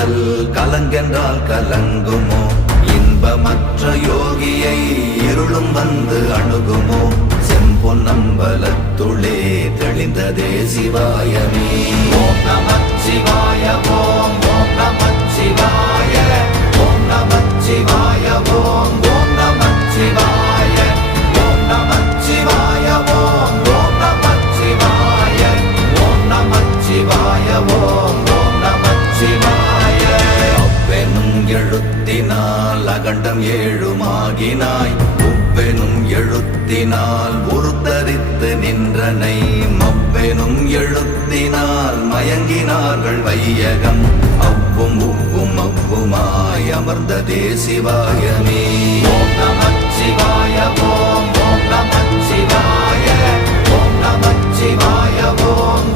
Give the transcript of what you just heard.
காதல் கலங்கென்றால் கலங்குமோ? இன்பமற்ற யோகியை இருளும் வந்து அணுகுமோ? செம்பொன்னம்பலத்துளே தெளிந்ததே சிவாயமே. ஓம் நமச்சிவாய ஓம் ஓம் நமச்சிவாய ஓம் நமச்சிவாய ஓம் ஓம் நமச்சிவாய ஓம் நமச்சிவாய ஓம் ஓம் நமச்சிவாய ஓம் நமச்சிவாய ஓம் ஓம் நமச்சிவாய. அவ்வெனும் எழுத்தினால் அகண்டம் ஏழுமாகினாய், உவ்வெனும் எழுத்தினால் உருத்தரித்து நின்றனை, மவ்வெனும் எழுத்தினால் மயங்கினார்கள் வையகம், அவ்வும் உவ்வும் அவ்வுமாய் அமர்ந்ததே சிவாயமே. ஓம் நமச்சிவாய ஓம் ஓம் நமச்சிவாய ஓம் நமச்சிவாய ஓம்